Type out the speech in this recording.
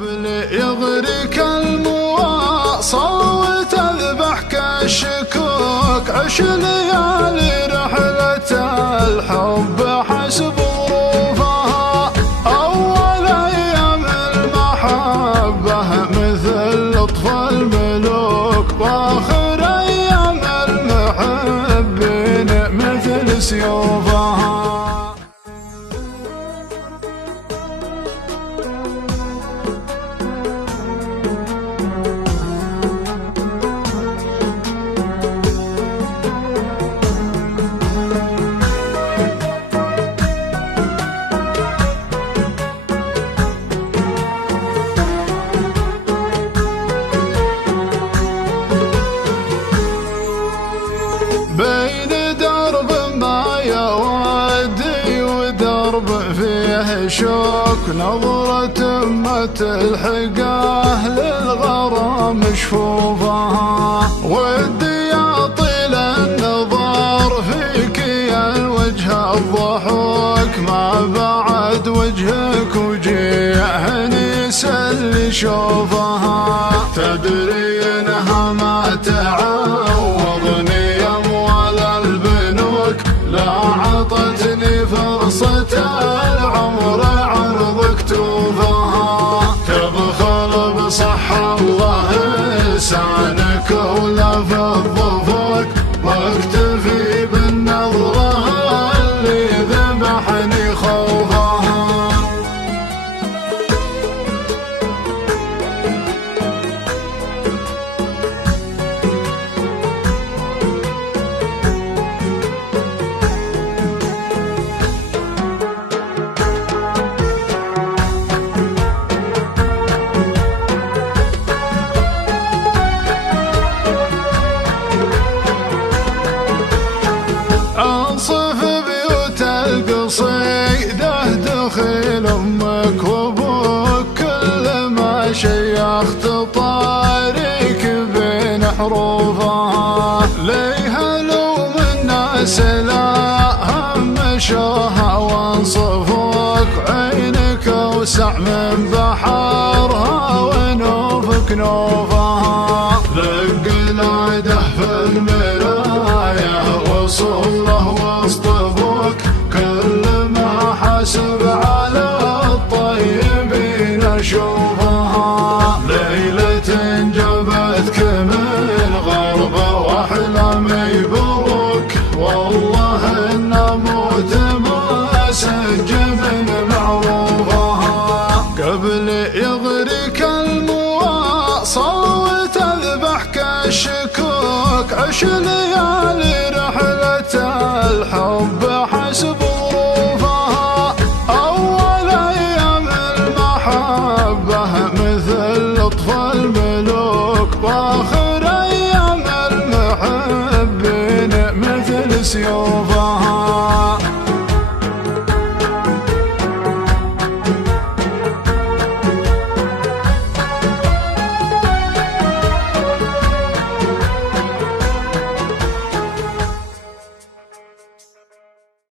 قبل يغرك المواصل وتذبح كالشكوك، عش ليالي رحلة الحب حسب ظروفها. أول أيام المحبة مثل لطف الملوك، وآخر أيام المحبين مثل سيوفها. بين درب ما يودي ودرب فيه شوك، نظرة ما تلحقه للغرام شفوفها. ودي يا طيل النظر فيك يا الوجه الضحوك، ما بعد وجهك وجيهني يسلي شوفها. تدري انها ما تعوضني لا عطتني فرصة العمر عرض كتوفها. تبخل بصح الله لسانك ولا فضفك، واكتفي بالنظرة اللي ذبحني خوفها. انصف بيوت القصيدة دخيل امك وابوك، كل ما شيخت طاريك بين حروفها. ليها لوم الناس لا هم مشوها وانصفوك، عينك اوسع من بحرها ونوفك نوفها. ذق العده في المرايه وصوله وسط ابوك، كل ما حسب على الطيبين اشوفها. ليلة جابتك من غربة واحلامي بروك، والله ان اموت ما سجل من معروفها. قبل يغرك المواصل وتذبح كالشكوك، عش ليالي رحلة الحب